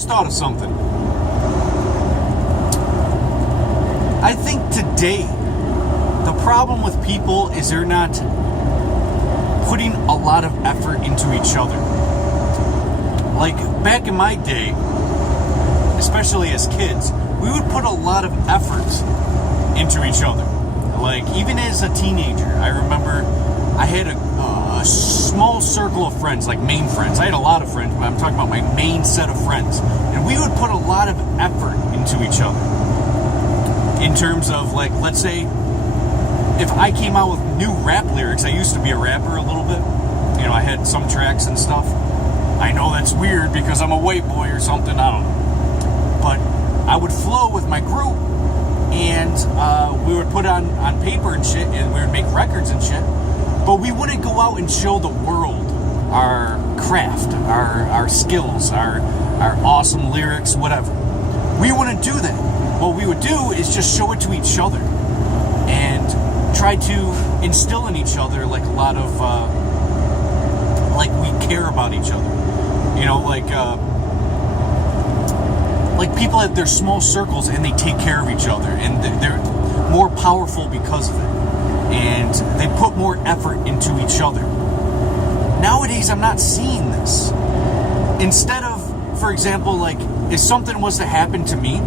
Just thought of something. I think today the problem with people is they're not putting a lot of effort into each other. Like back in my day, especially as kids, we would put a lot of effort into each other. Like even as a teenager, I remember I had a small circle of friends, like main friends. I had a lot of friends, but I'm talking about my main set of friends. And we would put a lot of effort into each other. In terms of, like, let's say, if I came out with new rap lyrics, I used to be a rapper a little bit. You know, I had some tracks and stuff. I know that's weird because I'm a white boy or something, I don't know. But I would flow with my group, and we would put it on paper and shit, and we would make records and shit. But we wouldn't go out and show the world our craft, our skills, our awesome lyrics, whatever. We wouldn't do that. What we would do is just show it to each other and try to instill in each other like a lot of like we care about each other. You know, like people have their small circles and they take care of each other, and they're more powerful because of it. And they put more effort into each other. Nowadays, I'm not seeing this. Instead of, for example, like, if something was to happen to me,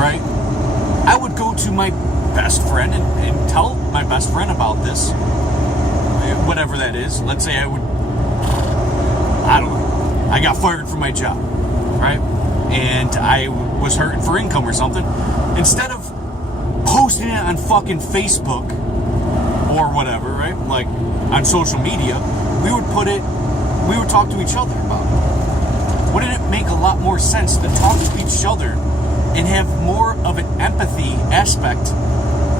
right, I would go to my best friend and tell my best friend about this. Whatever that is. Let's say I don't know, I got fired from my job, right? And I was hurting for income or something. Instead of posting it on fucking Facebook or whatever, right? Like on social media, we would talk to each other about it. Wouldn't it make a lot more sense to talk to each other and have more of an empathy aspect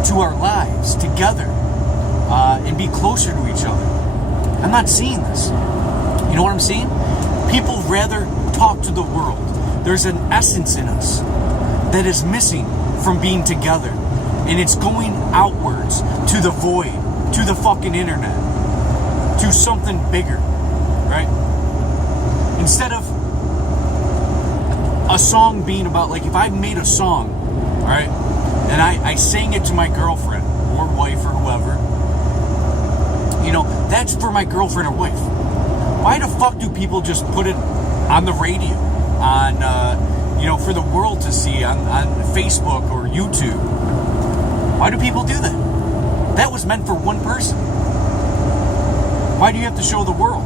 to our lives together and be closer to each other? I'm not seeing this. You know what I'm seeing? People rather talk to the world. There's an essence in us that is missing from being together. And it's going outwards to the void, to the fucking internet, to something bigger, right? Instead of a song being about, like, if I made a song, right, and I sang it to my girlfriend or wife or whoever, you know, that's for my girlfriend or wife. Why the fuck do people just put it on the radio, on, you know, for the world to see, on Facebook or YouTube? Why do people do that? That was meant for one person. Why do you have to show the world?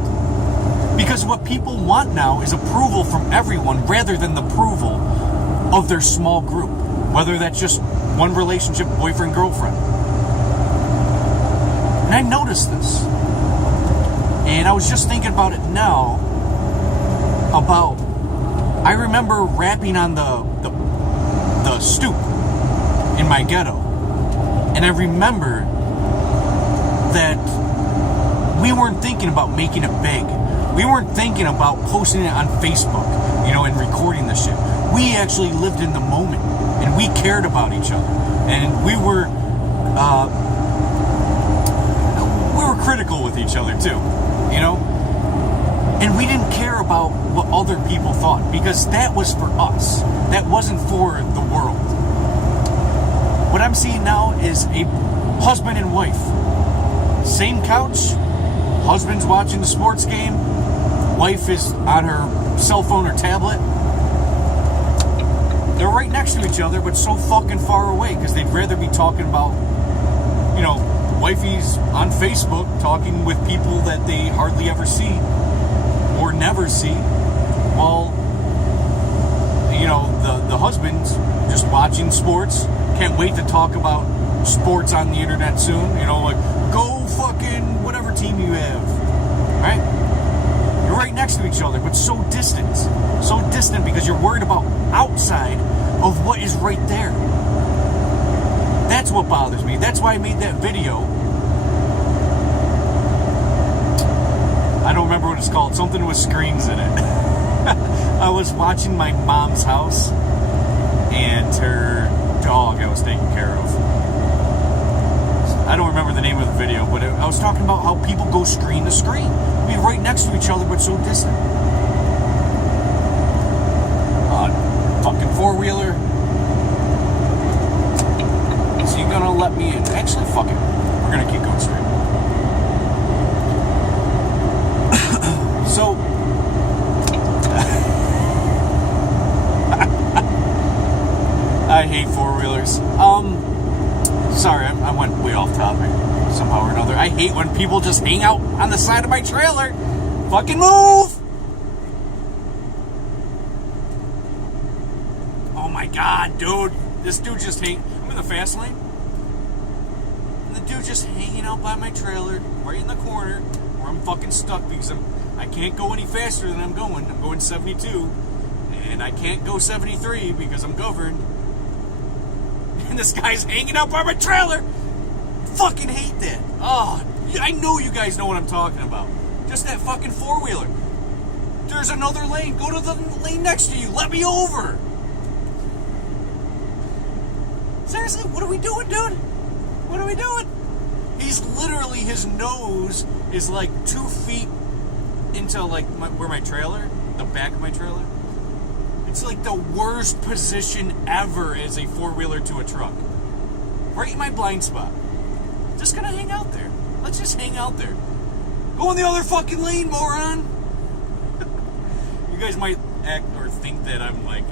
Because what people want now is approval from everyone rather than the approval of their small group. Whether that's just one relationship, boyfriend, girlfriend. And I noticed this. And I was just thinking about it now. I remember rapping on the stoop in my ghetto. And I remember that we weren't thinking about making it big. We weren't thinking about posting it on Facebook, you know, and recording the shit. We actually lived in the moment, and we cared about each other. And we were critical with each other too, you know? And we didn't care about what other people thought, because that was for us. That wasn't for the world. What I'm seeing now is a husband and wife. Same couch. Husband's watching the sports game. Wife is on her cell phone or tablet. They're right next to each other, but so fucking far away because they'd rather be talking about, you know, wifey's on Facebook talking with people that they hardly ever see or never see, while, you know, the husband's just watching sports. Can't wait to talk about sports on the internet soon. You know, like, go fucking whatever team you have, right? You're right next to each other, but so distant because you're worried about outside of what is right there. That's what bothers me. That's why I made that video. I don't remember what it's called. Something with screens in it. I was watching my mom's house and her dog I was taking care of. I don't remember the name of the video, but I was talking about how people go screen to screen. I mean, right next to each other, but so distant. hate four-wheelers. Sorry, I went way off topic somehow or another. I hate when people just hang out on the side of my trailer. Fucking move! Oh my god, dude. This dude just I'm in the fast lane. And the dude just hanging out by my trailer, right in the corner, where I'm fucking stuck because I can't go any faster than I'm going. I'm going 72. And I can't go 73 because I'm governed. And this guy's hanging out by my trailer. Fucking hate that. Oh, I know you guys know what I'm talking about. Just that fucking four-wheeler. There's another lane. Go to the lane next to you. Let me over. Seriously, what are we doing, dude? What are we doing? He's literally, his nose is like 2 feet into like where my trailer, the back of my trailer. It's like the worst position ever as a four-wheeler to a truck. Right in my blind spot. Just gonna hang out there. Let's just hang out there. Go in the other fucking lane, moron! You guys might act or think that I'm like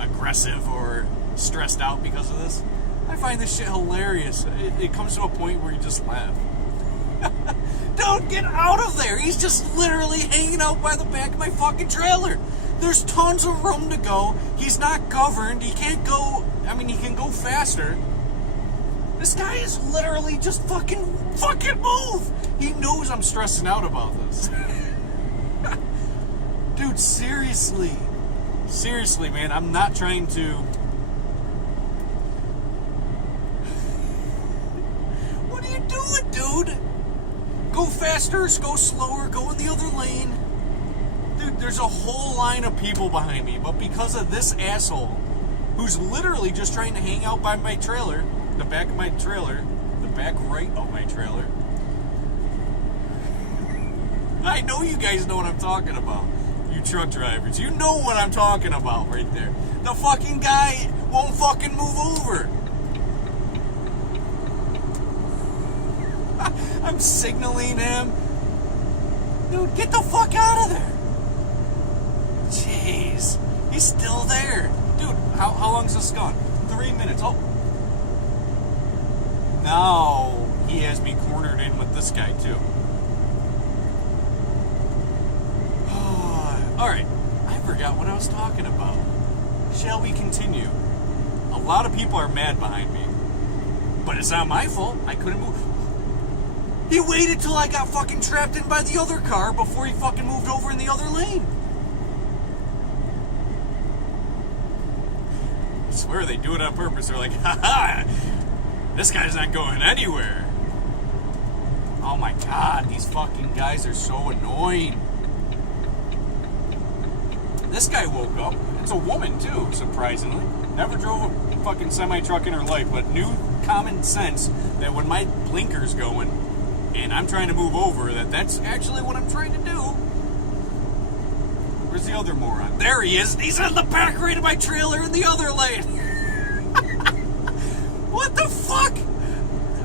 aggressive or stressed out because of this. I find this shit hilarious. It comes to a point where you just laugh. Don't get out of there! He's just literally hanging out by the back of my fucking trailer. There's tons of room to go. He's not governed. He can't go. I mean, he can go faster. This guy is literally just fucking move. He knows I'm stressing out about this. Dude, seriously. Seriously, man. I'm not trying to. What are you doing, dude? Go faster, go slower, go in the other lane. Dude, there's a whole line of people behind me, but because of this asshole who's literally just trying to hang out by my trailer, the back of my trailer, the back right of my trailer. I know you guys know what I'm talking about. You truck drivers, you know what I'm talking about right there. The fucking guy won't fucking move over. I'm signaling him. Dude, get the fuck out of there. Jeez. He's still there. Dude, how long's this gone? 3 minutes. Oh. Now he has me cornered in with this guy, too. Alright. I forgot what I was talking about. Shall we continue? A lot of people are mad behind me. But it's not my fault. I couldn't move. He waited till I got fucking trapped in by the other car before he fucking moved over in the other lane. I swear they do it on purpose. They're like, haha, this guy's not going anywhere. Oh my god, these fucking guys are so annoying. This guy woke up. It's a woman too, surprisingly. Never drove a fucking semi-truck in her life, but knew common sense that when my blinker's going and I'm trying to move over, that's actually what I'm trying to do. Where's the other moron? There he is. He's in the back right of my trailer in the other lane. What the fuck?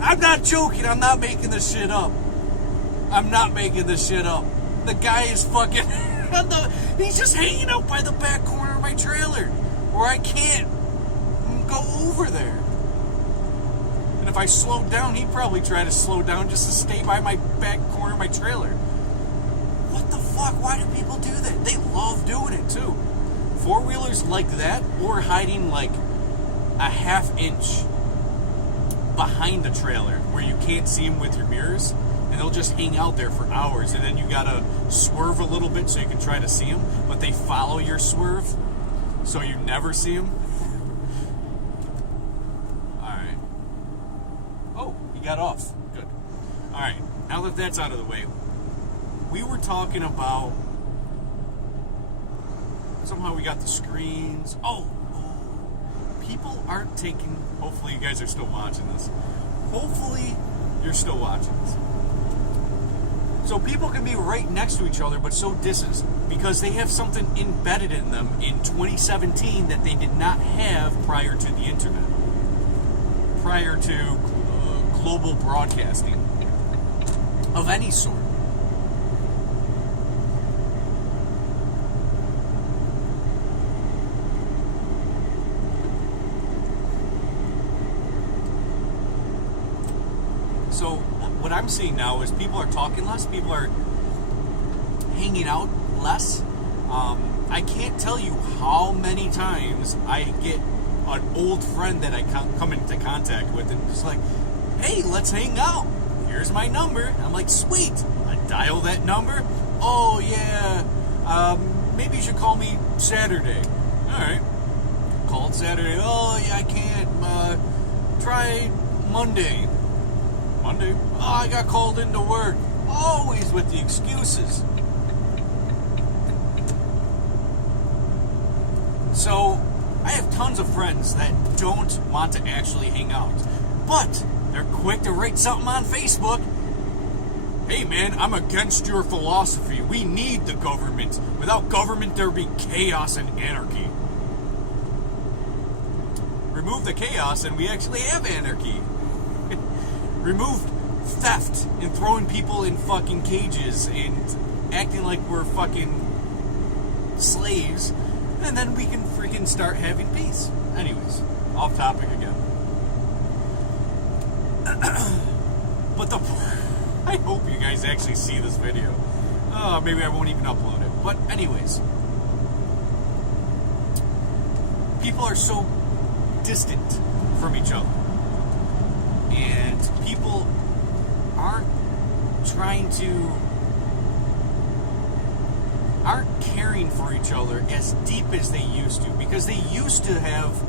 I'm not joking. I'm not making this shit up. I'm not making this shit up. The guy is fucking... he's just hanging out by the back corner of my trailer where I can't go over there. And if I slowed down, he'd probably try to slow down just to stay by my back corner of my trailer. What the fuck? Why do people do that? They love doing it too. Four-wheelers like that, or hiding like a half-inch behind the trailer where you can't see them with your mirrors, and they'll just hang out there for hours, and then you gotta swerve a little bit so you can try to see them, but they follow your swerve so you never see them. Alright. Oh, he got off. Good. Alright, now that that's out of the way, we were talking about... Somehow we got the screens. Oh, people aren't taking... Hopefully you guys are still watching this. Hopefully you're still watching this. So people can be right next to each other, but so distant, because they have something embedded in them in 2017 that they did not have prior to the internet, prior to global broadcasting of any sort. I'm seeing now is people are talking less, people are hanging out less. I can't tell you how many times I get an old friend that I come into contact with and just like, hey, let's hang out. Here's my number. I'm like, sweet. I dial that number. Oh, yeah. Maybe you should call me Saturday. All right. Called Saturday. Oh, yeah, I can't. Try Monday. Monday? Oh, I got called into work. Always with the excuses. So, I have tons of friends that don't want to actually hang out. But they're quick to write something on Facebook. Hey man, I'm against your philosophy. We need the government. Without government, there'd be chaos and anarchy. Remove the chaos and we actually have anarchy. Remove theft and throwing people in fucking cages and acting like we're fucking slaves. And then we can freaking start having peace. Anyways, off topic again. But I hope you guys actually see this video. Maybe I won't even upload it. But anyways, people are so distant from each other. And people aren't caring for each other as deep as they used to, because they used to have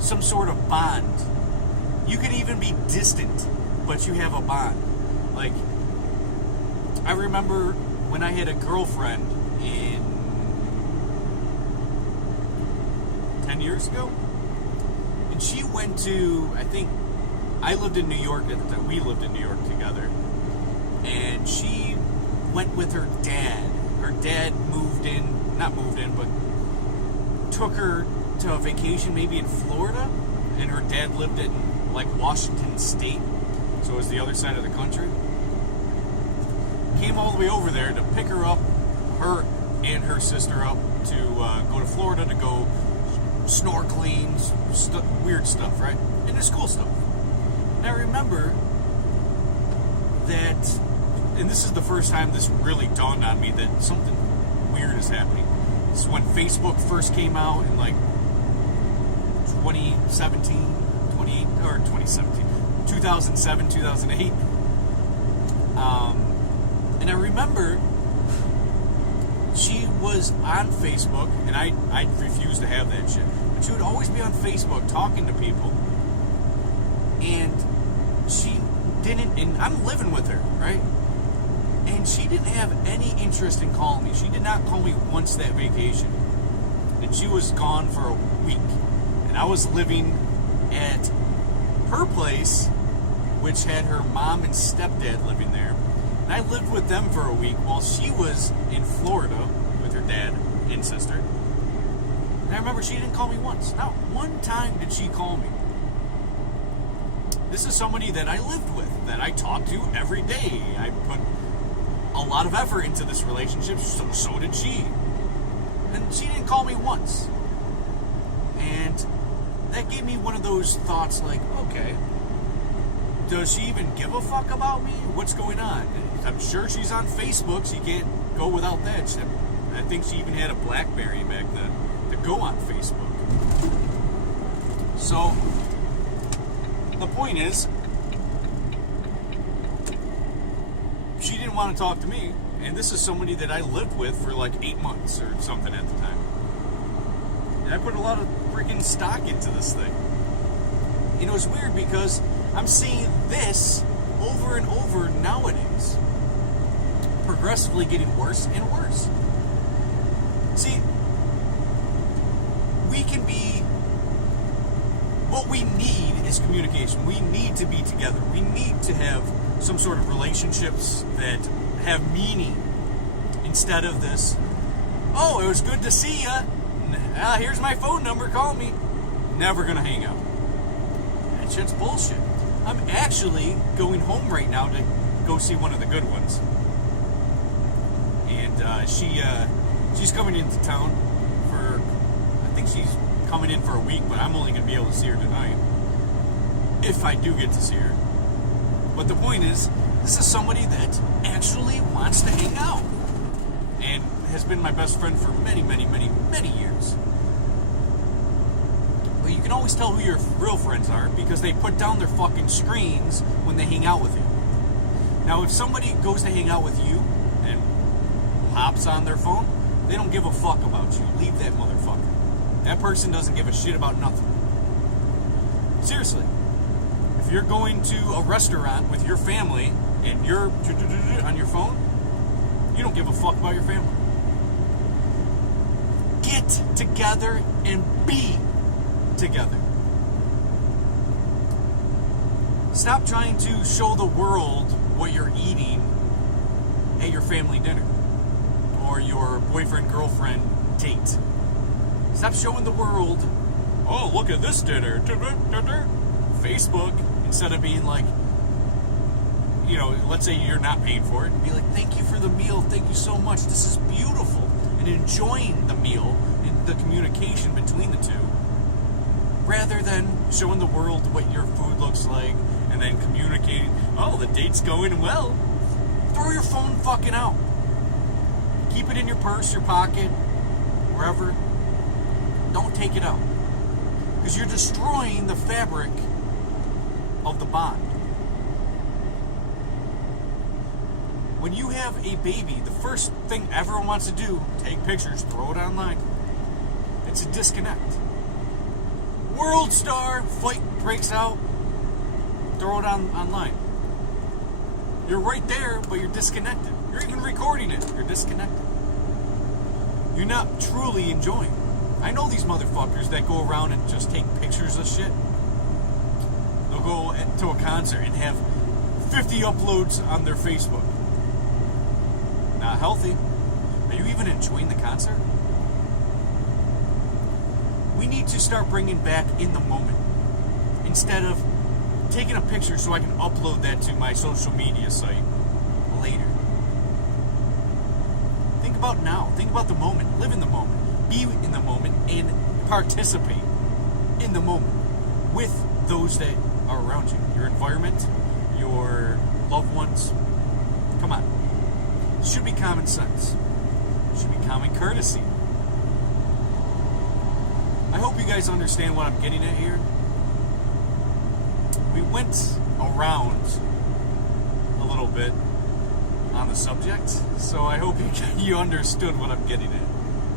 some sort of bond. You could even be distant, but you have a bond. Like, I remember when I had a girlfriend 10 years ago, and she went to, I think, I lived in New York at the time. We lived in New York together, and she went with her dad. Her dad not moved in, but took her to a vacation maybe in Florida, and her dad lived in like Washington State, so it was the other side of the country. Came all the way over there to pick her up, her and her sister up, to go to Florida to go snorkeling, weird stuff, right? And it's cool stuff. And I remember that, and this is the first time this really dawned on me that something weird is happening. This is when Facebook first came out in like 2007, 2008. And I remember she was on Facebook, and I refused to have that shit. But she would always be on Facebook talking to people. And she didn't, and I'm living with her, right? And she didn't have any interest in calling me. She did not call me once that vacation. And she was gone for a week. And I was living at her place, which had her mom and stepdad living there. And I lived with them for a week while she was in Florida with her dad and sister. And I remember she didn't call me once. Not one time did she call me. This is somebody that I lived with, that I talked to every day. I put a lot of effort into this relationship, so did she. And she didn't call me once. And that gave me one of those thoughts like, okay, does she even give a fuck about me? What's going on? I'm sure she's on Facebook. She can't go without that. I think she even had a BlackBerry back then to go on Facebook. So, the point is, she didn't want to talk to me, and this is somebody that I lived with for like 8 months or something at the time. And I put a lot of freaking stock into this thing. You know, it's weird because I'm seeing this over and over nowadays, progressively getting worse and worse. See, we can be, what we need is communication. We need to be together. We need to have some sort of relationships that have meaning, instead of this, oh, it was good to see ya, here's my phone number, call me. Never gonna hang out. That shit's bullshit. I'm actually going home right now to go see one of the good ones. And she's coming into town for, I think she's coming in for a week, but I'm only going to be able to see her tonight, if I do get to see her. But the point is, This is somebody that actually wants to hang out and has been my best friend for many, many, many, many years. But you can always tell who your real friends are because they put down their fucking screens when they hang out with you. Now, if somebody goes to hang out with you and hops on their phone, they don't give a fuck about you. Leave that motherfucker. That person doesn't give a shit about nothing. Seriously. If you're going to a restaurant with your family and you're on your phone, you don't give a fuck about your family. Get together and be together. Stop trying to show the world what you're eating at your family dinner or your boyfriend-girlfriend date. Stop showing the world, oh, look at this dinner, Facebook, instead of being like, you know, let's say you're not paying for it, and be like, thank you for the meal, thank you so much, this is beautiful, and enjoying the meal and the communication between the two, rather than showing the world what your food looks like, and then communicating, oh, the date's going well. Throw your phone fucking out. Keep it in your purse, your pocket, wherever. Don't take it out. Because you're destroying the fabric of the bond. When you have a baby, the first thing everyone wants to do, take pictures, throw it online. It's a disconnect. World star, fight breaks out, throw it online. You're right there, but you're disconnected. You're even recording it. You're disconnected. You're not truly enjoying. I know these motherfuckers that go around and just take pictures of shit. They'll go to a concert and have 50 uploads on their Facebook. Not healthy. Are you even enjoying the concert? We need to start bringing back in the moment. Instead of taking a picture so I can upload that to my social media site later. Think about now. Think about the moment. Live in the moment. Be in the moment and participate in the moment with those that are around you. Your environment, your loved ones. Come on. It should be common sense. It should be common courtesy. I hope you guys understand what I'm getting at here. We went around a little bit on the subject, so I hope you understood what I'm getting at.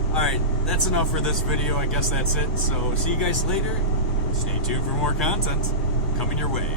Alright, that's enough for this video. I guess that's it. So see you guys later. Stay tuned for more content coming your way.